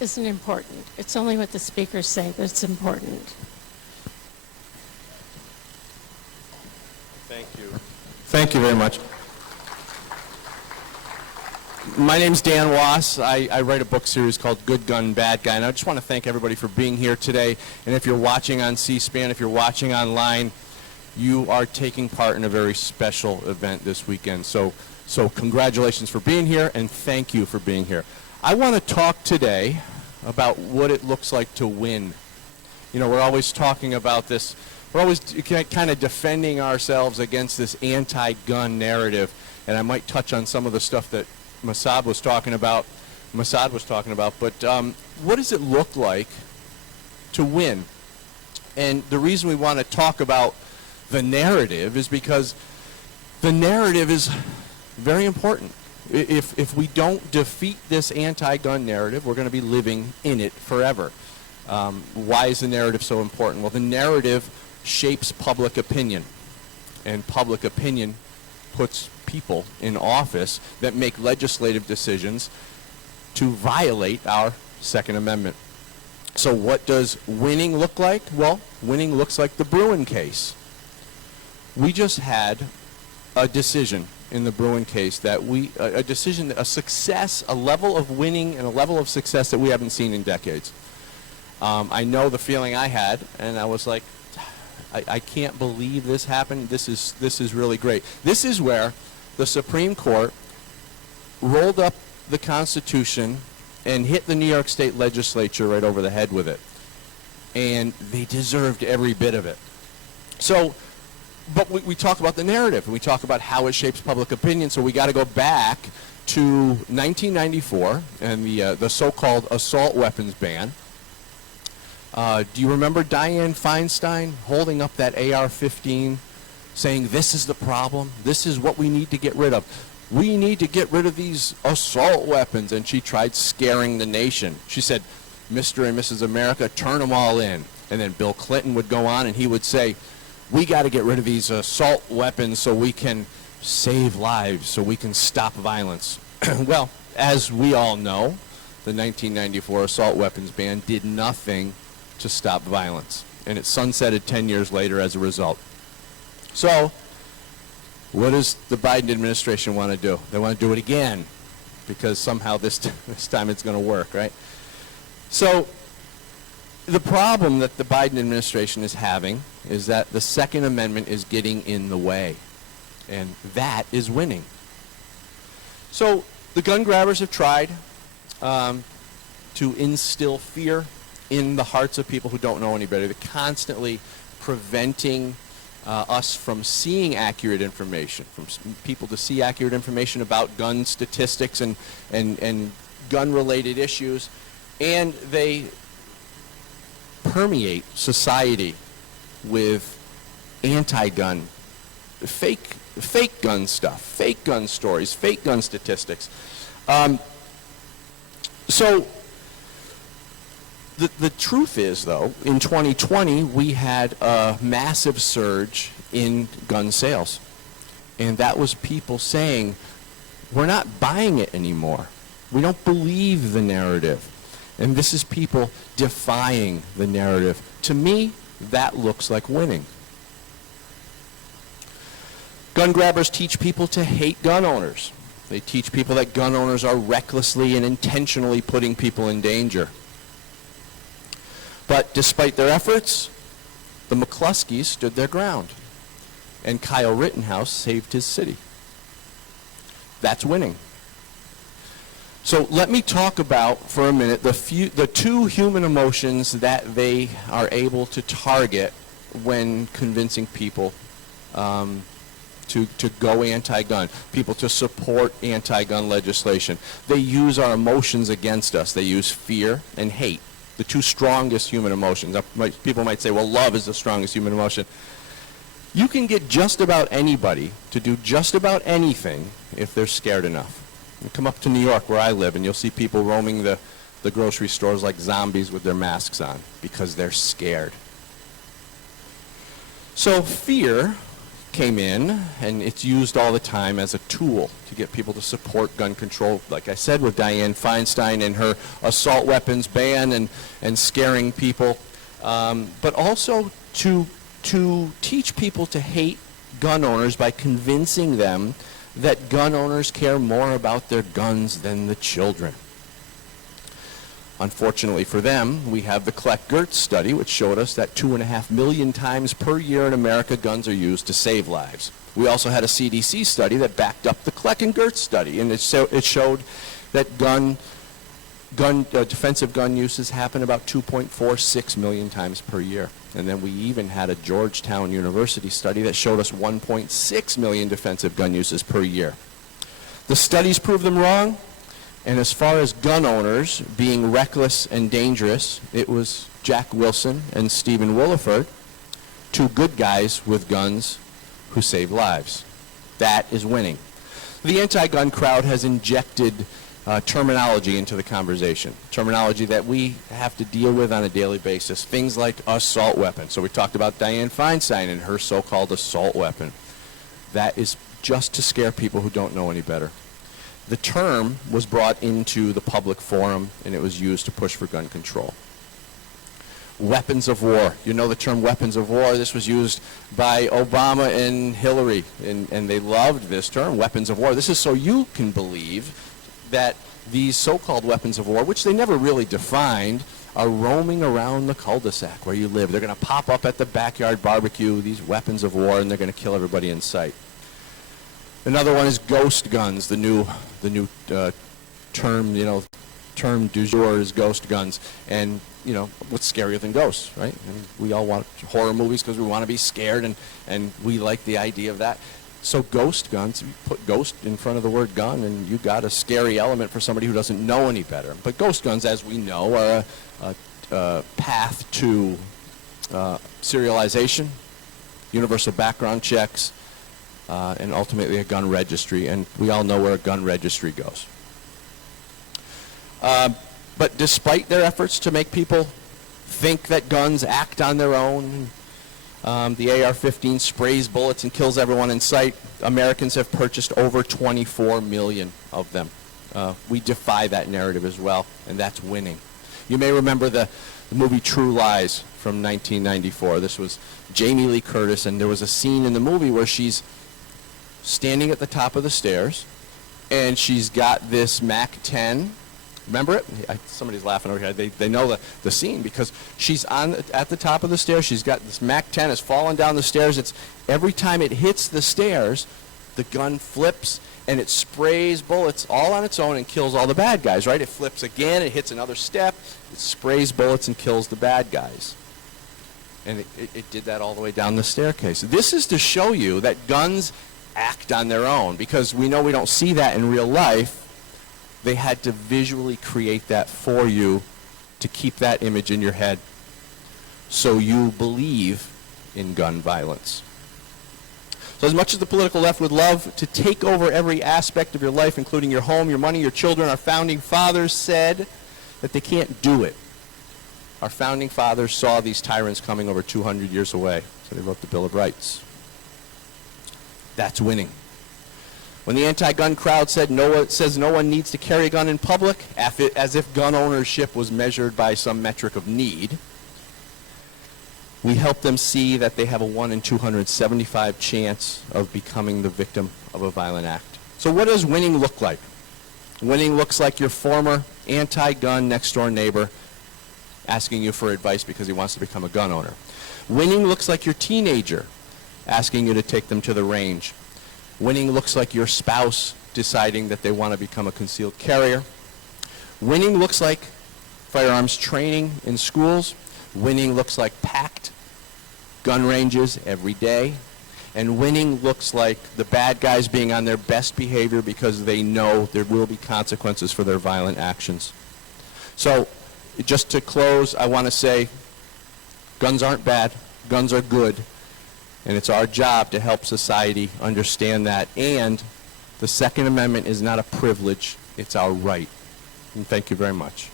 isn't important. It's only what the speakers say that's important. Thank you. Thank you very much. My name's Dan Wass. I write a book series called Good Gun, Bad Guy, and I just want to thank everybody for being here today. And if you're watching on C-SPAN, if you're watching online, you are taking part in a very special event this weekend. So congratulations for being here, and thank you for being here. I want to talk today about what it looks like to win. You know, we're always talking about this. We're always kind of defending ourselves against this anti-gun narrative, and I might touch on some of the stuff that Masad was talking about. But what does it look like to win? And the reason we want to talk about the narrative is because the narrative is very important. If we don't defeat this anti-gun narrative, we're going to be living in it forever. Why is the narrative so important? Well, the narrative shapes public opinion, and public opinion puts people in office that make legislative decisions to violate our Second Amendment. So what does winning look like? Well, winning looks like the Bruin case. We just had a decision in the Bruin case that a success, a level of winning and a level of success that we haven't seen in decades. I know the feeling I had, and I was like, I can't believe this happened. This is really great. This is where the Supreme Court rolled up the Constitution and hit the New York State legislature right over the head with it. And they deserved every bit of it. So, but we talk about the narrative, and we talk about how it shapes public opinion, so we got to go back to 1994 and the so-called assault weapons ban. Do you remember Dianne Feinstein holding up that AR-15 saying, this is the problem, this is what we need to get rid of. We need to get rid of these assault weapons. And she tried scaring the nation. She said, Mr. and Mrs. America, turn them all in. And then Bill Clinton would go on and he would say, we got to get rid of these assault weapons so we can save lives, so we can stop violence. Well, as we all know, the 1994 assault weapons ban did nothing to stop violence. And it sunsetted 10 years later as a result. So, what does the Biden administration want to do? They want to do it again, because somehow this time it's going to work, right? So, the problem that the Biden administration is having is that the Second Amendment is getting in the way, and that is winning. So, the gun grabbers have tried to instill fear in the hearts of people who don't know any better. They're constantly preventing us from seeing accurate information, from people to see accurate information about gun statistics and gun-related issues, and they permeate society with anti-gun, fake gun stuff, fake gun stories, fake gun statistics. So the truth is, though, in 2020, we had a massive surge in gun sales. And that was people saying, we're not buying it anymore. We don't believe the narrative. And this is people defying the narrative. To me, that looks like winning. Gun grabbers teach people to hate gun owners. They teach people that gun owners are recklessly and intentionally putting people in danger. But despite their efforts, the McCluskeys stood their ground, and Kyle Rittenhouse saved his city. That's winning. So let me talk about, for a minute, the two human emotions that they are able to target when convincing people to go anti-gun, people to support anti-gun legislation. They use our emotions against us. They use fear and hate, the two strongest human emotions. People might say, well, love is the strongest human emotion. You can get just about anybody to do just about anything if they're scared enough. You come up to New York, where I live, and you'll see people roaming the grocery stores like zombies with their masks on because they're scared. So fear came in, and it's used all the time as a tool to get people to support gun control, like I said, with Dianne Feinstein and her assault weapons ban and scaring people, but also to teach people to hate gun owners by convincing them that gun owners care more about their guns than the children. Unfortunately for them, we have the Kleck-Gertz study, which showed us that 2.5 million times per year in America, guns are used to save lives. We also had a CDC study that backed up the Kleck and Gertz study, and it showed that defensive gun uses happen about 2.46 million times per year. And then we even had a Georgetown University study that showed us 1.6 million defensive gun uses per year. The studies prove them wrong. And as far as gun owners being reckless and dangerous, it was Jack Wilson and Stephen Williford, two good guys with guns who save lives. That is winning. The anti-gun crowd has injected terminology into the conversation, terminology that we have to deal with on a daily basis, things like assault weapon. So we talked about Dianne Feinstein and her so-called assault weapon. That is just to scare people who don't know any better. The term was brought into the public forum, and it was used to push for gun control. Weapons of war. You know the term weapons of war. This was used by Obama and Hillary, and they loved this term, weapons of war. This is so you can believe that these so-called weapons of war, which they never really defined, are roaming around the cul-de-sac where you live. They're going to pop up at the backyard barbecue, these weapons of war, and they're going to kill everybody in sight. Another one is ghost guns. The new term, term du jour is ghost guns. And what's scarier than ghosts, right? And we all watch horror movies because we want to be scared, and we like the idea of that. So ghost guns, you put ghost in front of the word gun, and you got a scary element for somebody who doesn't know any better. But ghost guns, as we know, are a path to serialization, universal background checks, and ultimately a gun registry, and we all know where a gun registry goes. But despite their efforts to make people think that guns act on their own, the AR-15 sprays bullets and kills everyone in sight, Americans have purchased over 24 million of them. We defy that narrative as well, and that's winning. You may remember the movie True Lies from 1994. This was Jamie Lee Curtis, and there was a scene in the movie where she's standing at the top of the stairs, and she's got this MAC-10. Remember it? Somebody's laughing over here. They know the scene because she's at the top of the stairs. She's got this MAC-10 is falling down the stairs. It's every time it hits the stairs, the gun flips and it sprays bullets all on its own and kills all the bad guys, right? It flips again, it hits another step, it sprays bullets and kills the bad guys. And it did that all the way down the staircase. This is to show you that guns act on their own, because we know we don't see that in real life. They had to visually create that for you to keep that image in your head so you believe in gun violence. So as much as the political left would love to take over every aspect of your life, including your home, your money, your children, our founding fathers said that they can't do it. Our founding fathers saw these tyrants coming over 200 years away, so they wrote the Bill of Rights. That's winning. When the anti-gun crowd says no one needs to carry a gun in public, as if gun ownership was measured by some metric of need, we help them see that they have a 1 in 275 chance of becoming the victim of a violent act. So what does winning look like? Winning looks like your former anti-gun next-door neighbor asking you for advice because he wants to become a gun owner. Winning looks like your teenager asking you to take them to the range. Winning looks like your spouse deciding that they want to become a concealed carrier. Winning looks like firearms training in schools. Winning looks like packed gun ranges every day. And winning looks like the bad guys being on their best behavior because they know there will be consequences for their violent actions. So just to close, I want to say guns aren't bad, guns are good. And it's our job to help society understand that. And the Second Amendment is not a privilege, it's our right. And thank you very much.